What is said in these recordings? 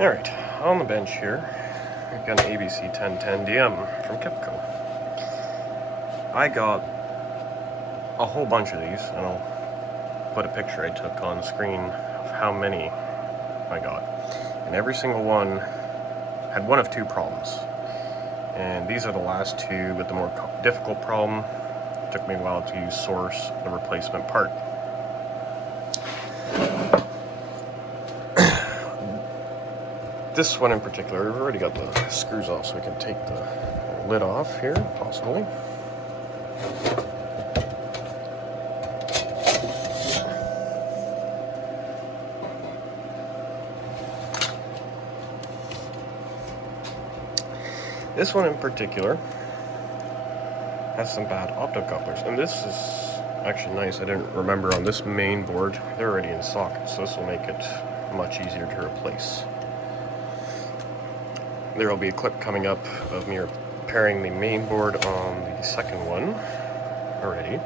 Alright, on the bench here, I've got an ABC 1010DM from Kepco. I got a whole bunch of these, and I'll put a picture I took on the screen of how many I got. And every single one had one of two problems. And these are the last two with the more difficult problem. It took me a while to source the replacement part. This one in particular, we've already got the screws off, so we can take the lid off here, possibly. This one in particular has some bad optocouplers, and this is actually nice. I didn't remember on this main board, they're already in socket, so this will make it much easier to replace. There will be a clip coming up of me repairing the main board on the second one already,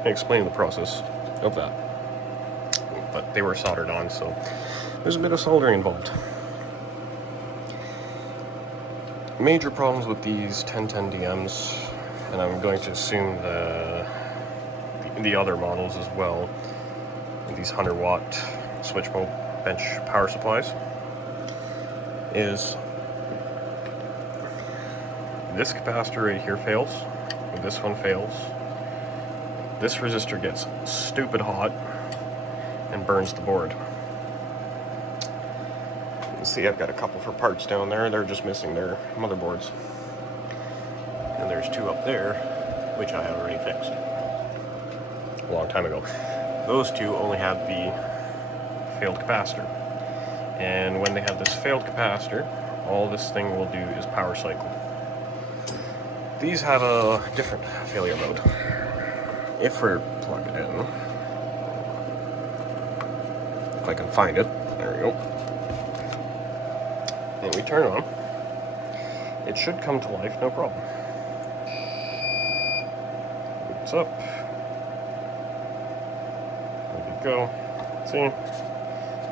and explaining the process of that. But they were soldered on, so there's a bit of soldering involved. Major problems with these 1010DMs, and I'm going to assume the other models as well, these 100-watt switch mode bench power supplies, is this capacitor right here fails, this one fails, this resistor gets stupid hot and burns the board. You can see I've got a couple for parts down there, they're just missing their motherboards. And there's two up there, which I have already fixed a long time ago. Those two only had the failed capacitor. And when they have this failed capacitor, all this thing will do is power cycle. These have a different failure mode. If we plug it in, if I can find it, there we go. And we turn it on, it should come to life, no problem. Boots up. There we go. See?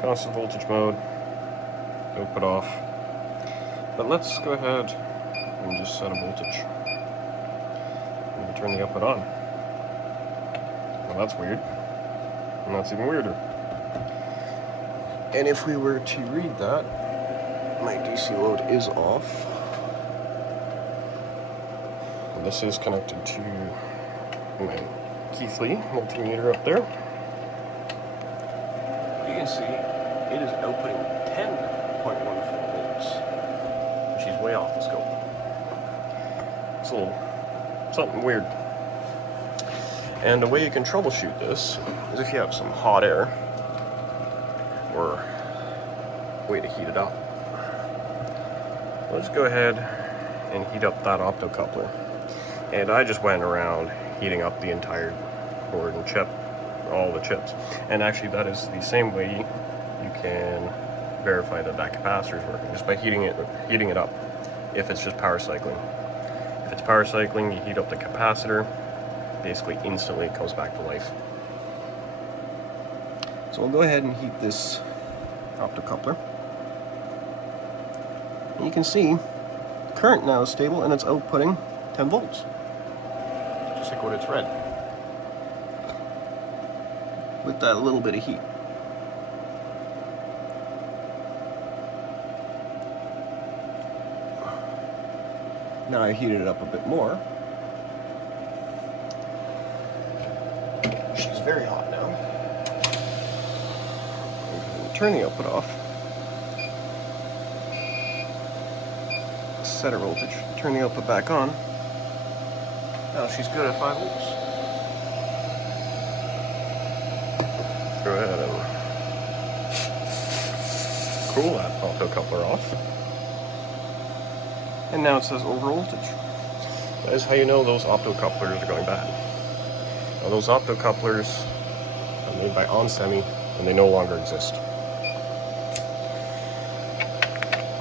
Constant voltage mode. Output off. But let's go ahead and just set a voltage. And turn the output on. Well, that's weird. And that's even weirder. And if we were to read that, my DC load is off. And this is connected to my Keithley multimeter up there. You can see it is outputting 10.14 volts, which is way off the scope. It's a little something weird. And the way you can troubleshoot this is if you have some hot air or way to heat it up. Let's go ahead and heat up that optocoupler. And I just went around heating up the entire board and chip, all the chips. And actually that is the same way you can verify that that capacitor is working, just by heating it up, if it's just power cycling. If it's power cycling, you heat up the capacitor, basically instantly it comes back to life. So we'll go ahead and heat this optocoupler. And you can see current now is stable and it's outputting 10 volts, just like what it's read, with that little bit of heat. Now I heated it up a bit more. She's very hot now. Turn the output off. Set her voltage. Turn the output back on. Now she's good at 5 volts. Go ahead and cool that optocoupler off. And now it says over voltage. That is how you know those optocouplers are going bad. Now those optocouplers are made by onsemi and they no longer exist.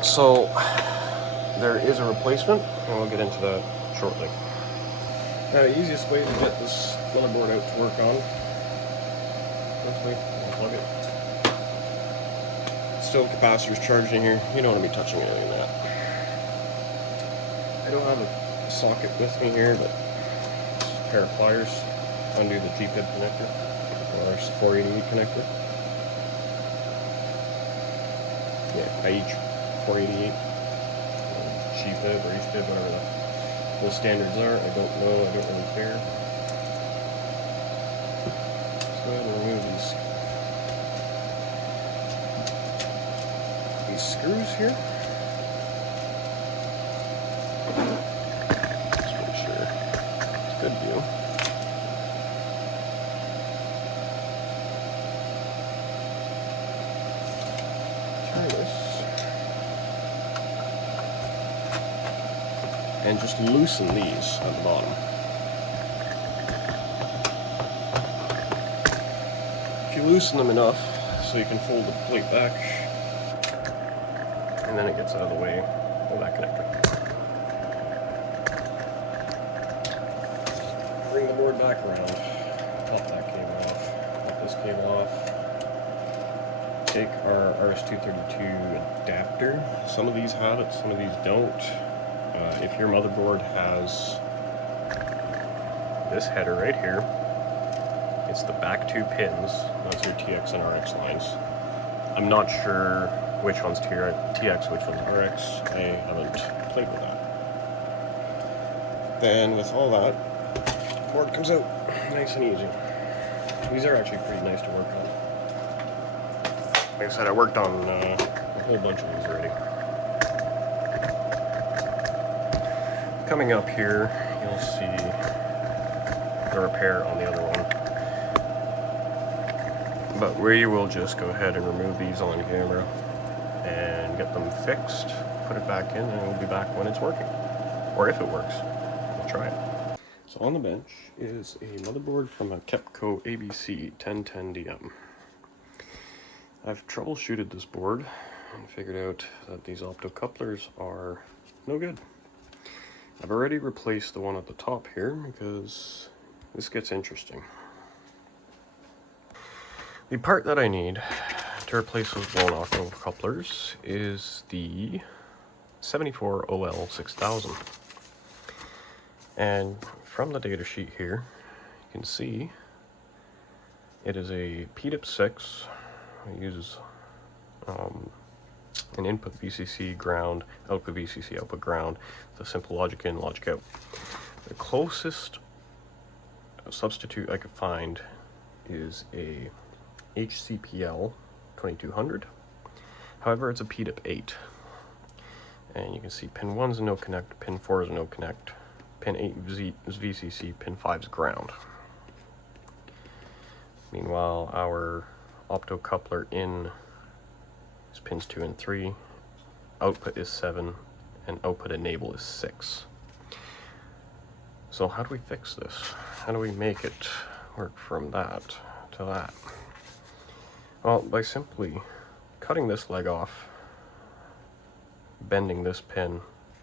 So there is a replacement, and we'll get into that shortly. Now the easiest way to get this motherboard out to work on, hopefully unplug it, Still capacitors charged in here. You don't want to be touching any of that. I don't have a socket with me here, but just a pair of pliers. Undo the G-pib connector, or 488 connector. Yeah, IH 488, G-pib or H-pib, whatever the standards are. I don't know. I don't really care. Let's go ahead and remove these screws here. Just make sure it's good view. Turn this and just loosen these at the bottom. If you loosen them enough so you can fold the plate back, and then it gets out of the way of that connector. Bring the board back around, pop that cable off, pop this cable off. Take our RS-232 adapter. Some of these have it, some of these don't. If your motherboard has this header right here, it's the back two pins. Those are TX and RX lines. I'm not sure which one's TX, which one's RX. I haven't played with that. Then with all that, the board comes out nice and easy. These are actually pretty nice to work on. Like I said, I worked on a whole bunch of these already. Coming up here, you'll see the repair on the other one. But we will just go ahead and remove these on camera and get them fixed, put it back in, and we'll be back when it's working. Or if it works. We'll try it. So on the bench is a motherboard from a Kepco ABC 1010DM. I've troubleshooted this board and figured out that these optocouplers are no good. I've already replaced the one at the top here because this gets interesting. The part that I need to replace those blown optocouplers is the 74OL6000. And from the data sheet here, you can see it is a PDIP-6. It uses an input VCC ground, output VCC, output ground, with a simple logic in, logic out. The closest substitute I could find is a HCPL 2200. However, it's a PDIP-8. And you can see pin 1 is a no connect, pin 4 is a no connect, pin 8 is VCC, pin 5 is ground. Meanwhile, our optocoupler in is pins 2 and 3, output is 7, and output enable is 6. So how do we fix this? How do we make it work from that to that? Well, by simply cutting this leg off, bending this pin,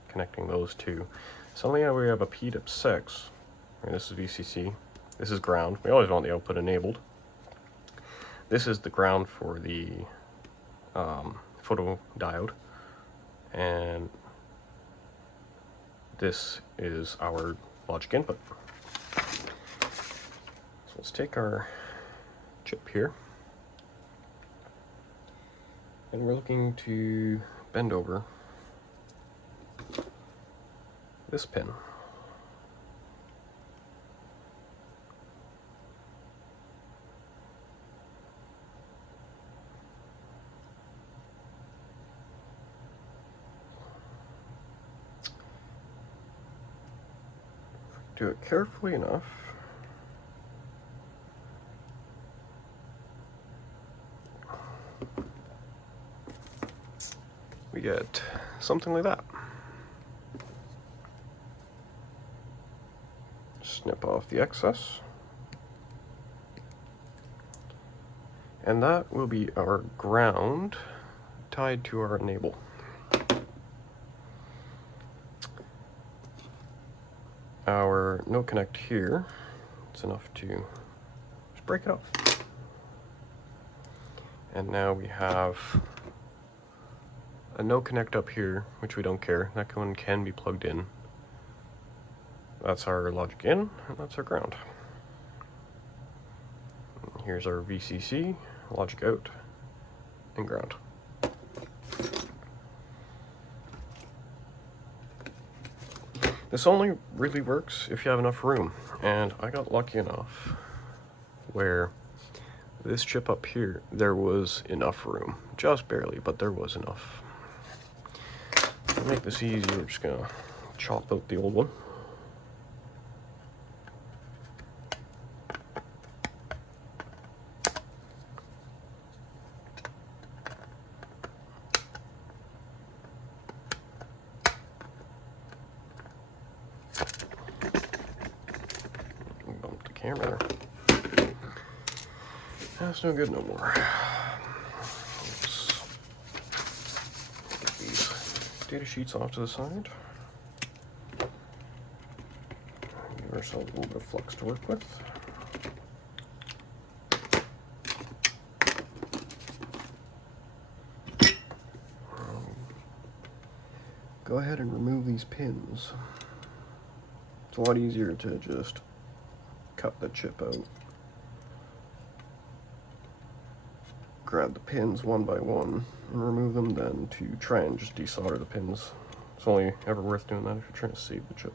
connecting those two. Suddenly we have a PDIP-6, and this is VCC, this is ground. We always want the output enabled. This is the ground for the photodiode, and this is our logic input. So let's take our chip here, and we're looking to bend over this pin. Do it carefully enough, we get something like that. Snip off the excess, and that will be our ground tied to our enable. Our no connect here, it's enough to just break it off. And now we have a no connect up here, which we don't care. That one can be plugged in. That's our logic in, and that's our ground. Here's our VCC, logic out, and ground. This only really works if you have enough room, and I got lucky enough where this chip up here, there was enough room. Just barely, but there was enough. To make this easy, we're just gonna chop out the old one. Bump the camera. That's no good no more. Let's get these data sheets off to the side. Give ourselves a little bit of flux to work with. Go ahead and remove these pins. It's a lot easier to just cut the chip out. Grab the pins one by one and remove them, then to try and just desolder the pins. It's only ever worth doing that if you're trying to save the chip.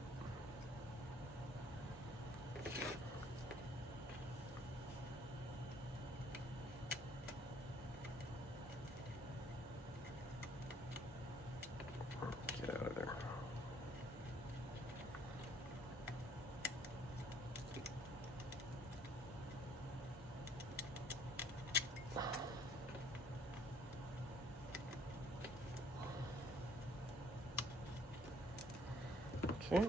Get out of there. Okay,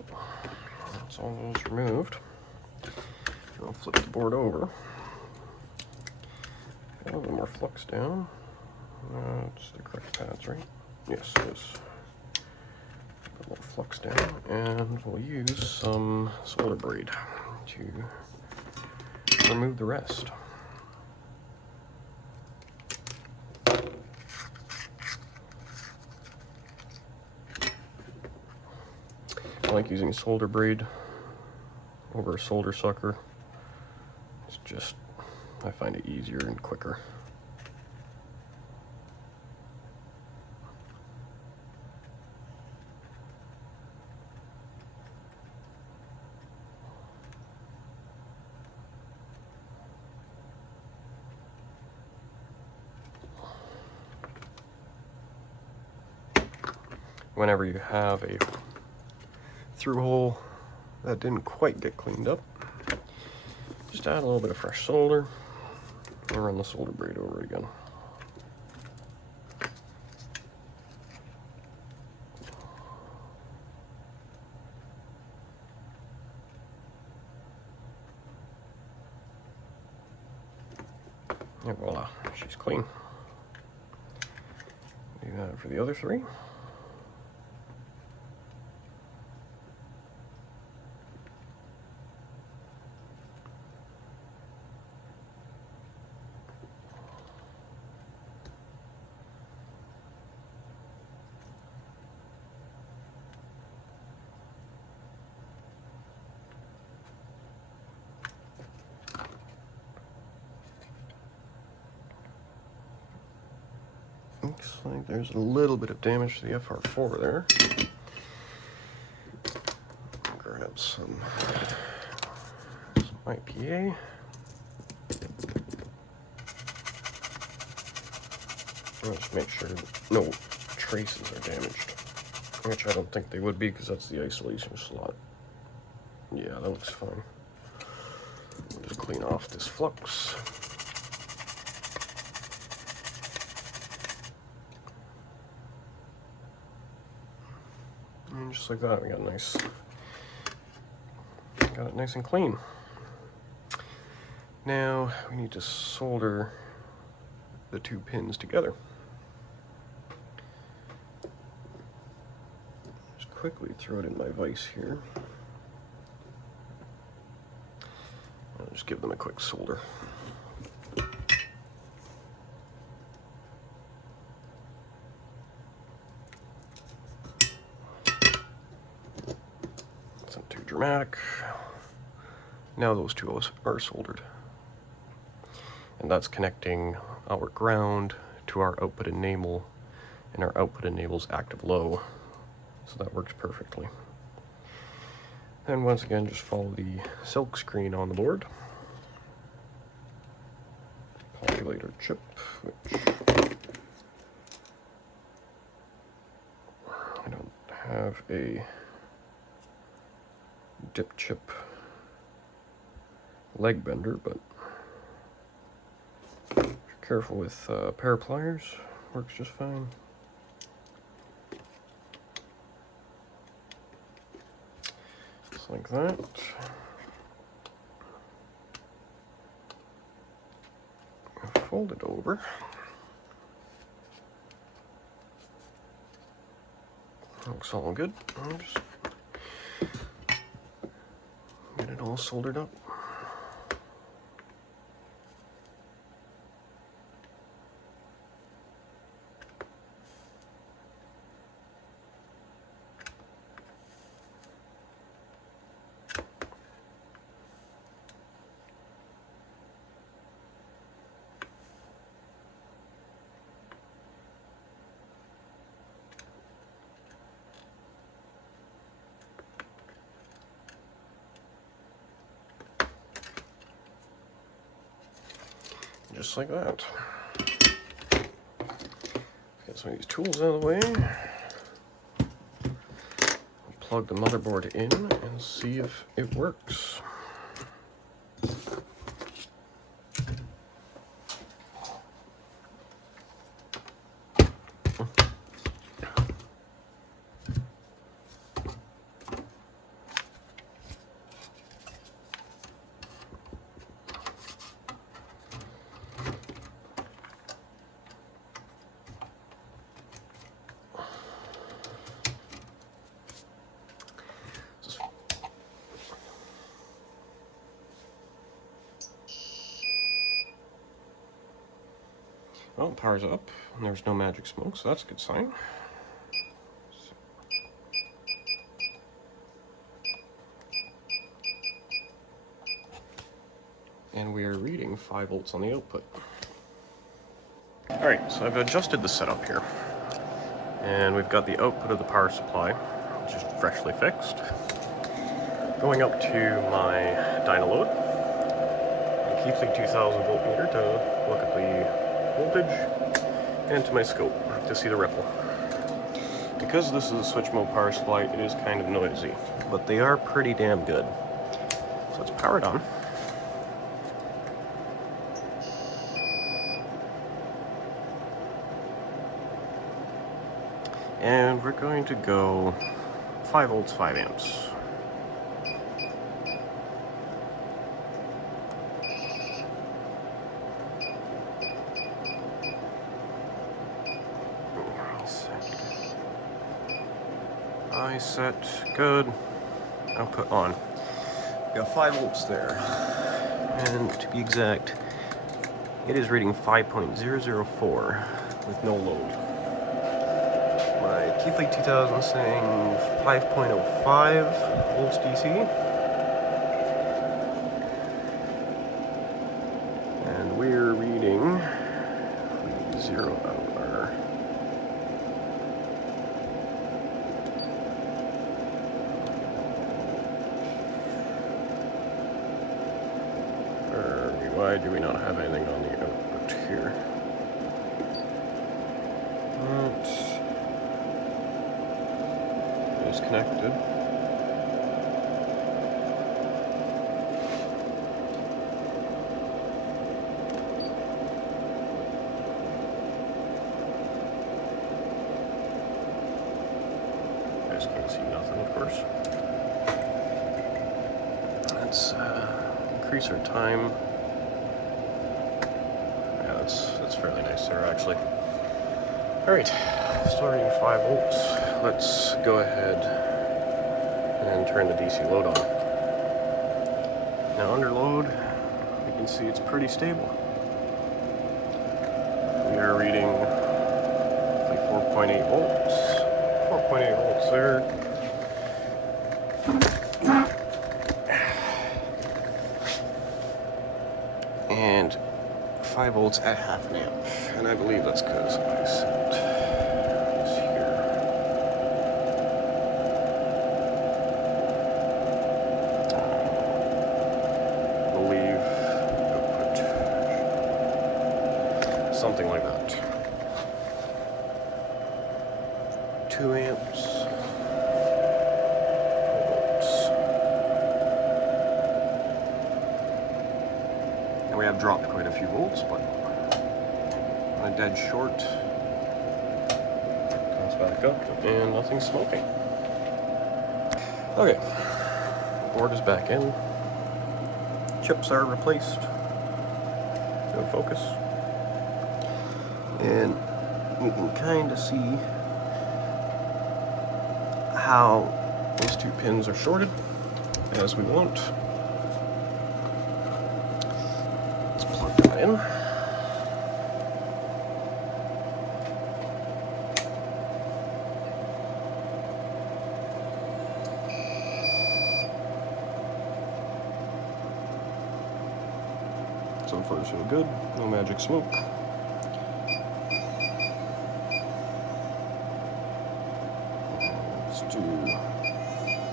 that's all those removed. I'll flip the board over. A little bit more flux down. It's the correct pads, right? Yes, it is. A bit more flux down, and we'll use some solder braid to remove the rest. I like using solder braid over a solder sucker. It's just, I find it easier and quicker. Whenever you have a through hole that didn't quite get cleaned up, just add a little bit of fresh solder and run the solder braid over it again. And voila, she's clean. Do that for the other three. Looks like there's a little bit of damage to the FR4 there. Grab some IPA. I'll just make sure that no traces are damaged, which I don't think they would be because that's the isolation slot. Yeah, that looks fine. I'll just clean off this flux. And just like that, we got it nice and clean. Now we need to solder the two pins together. Just quickly throw it in my vise here. I'll just give them a quick solder. dramatic. Now those two are soldered. And that's connecting our ground to our output enable, and our output enable's active low. So that works perfectly. And once again, just follow the silk screen on the board. Populator chip, which I don't have a dip chip leg bender, but if you're careful with a pair of pliers, works just fine. Just like that. Fold it over. Looks all good. I'll just get it all soldered up. Just like that. Get some of these tools out of the way. I'll plug the motherboard in and see if it works. Well, it powers up, and there's no magic smoke, so that's a good sign. And we are reading 5 volts on the output. Alright, so I've adjusted the setup here. And we've got the output of the power supply, which is freshly fixed. Going up to my Dynaload, and Keithley 2000 voltmeter to look at the voltage, and to my scope to see the ripple. Because this is a switch mode power supply, it is kind of noisy, but they are pretty damn good. So it's powered on. And we're going to go 5 volts, 5 amps. I set, good, output on. We got 5 volts there, and to be exact, it is reading 5.004 with no load. My Keithley 2000 saying 5.05 volts DC, and we're reading, if we zero out our why do we not have anything on the output here? It is connected. You guys can't see nothing, of course. Let's increase our time. That's fairly nice there, actually. Alright, starting 5 volts. Let's go ahead and turn the DC load on. Now under load, you can see it's pretty stable. We are reading like 4.8 volts. 4.8 volts there. 5 volts at half an amp, and I believe that's because I set this here. I believe output something like that. 2 amps. We have dropped quite a few volts, but I'm dead short. Comes back up, and nothing's smoking. Okay, board is back in. Chips are replaced. No focus. And we can kind of see how those 2 pins are shorted as we want. In. So far so good, no magic smoke. Let's do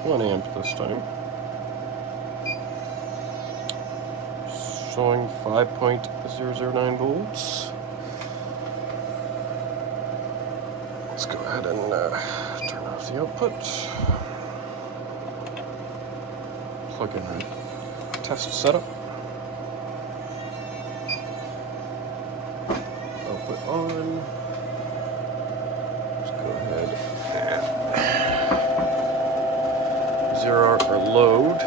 1 amp this time. Showing 5.009 volts. Let's go ahead and turn off the output. Plug in our test setup. Output on. Let's go ahead and zero our load.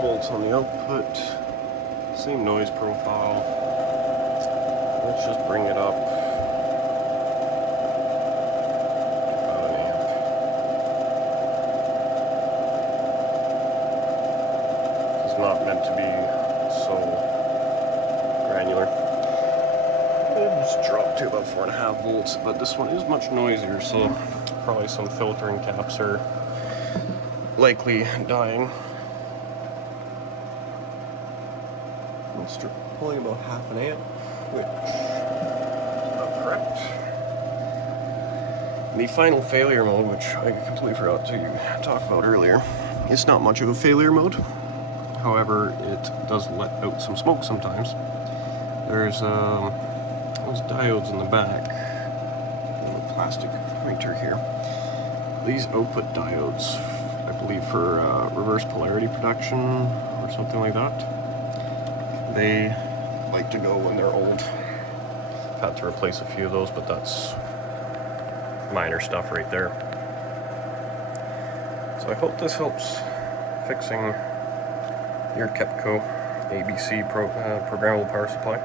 Volts on the output, same noise profile. Let's just bring it up about 1 amp. It's not meant to be so granular. It just dropped to about 4.5 volts, but this one is much noisier, so probably some filtering caps are likely dying. Start pulling about 1/2 amp, which is not correct. The final failure mode, which I completely forgot to talk about earlier, it's not much of a failure mode. However, it does let out some smoke sometimes. There's those diodes in the back, and the plastic pointer here. These output diodes, I believe for reverse polarity protection or something like that. They like to go when they're old. Had to replace a few of those, but that's minor stuff right there. So I hope this helps fixing your Kepco ABC programmable power supply.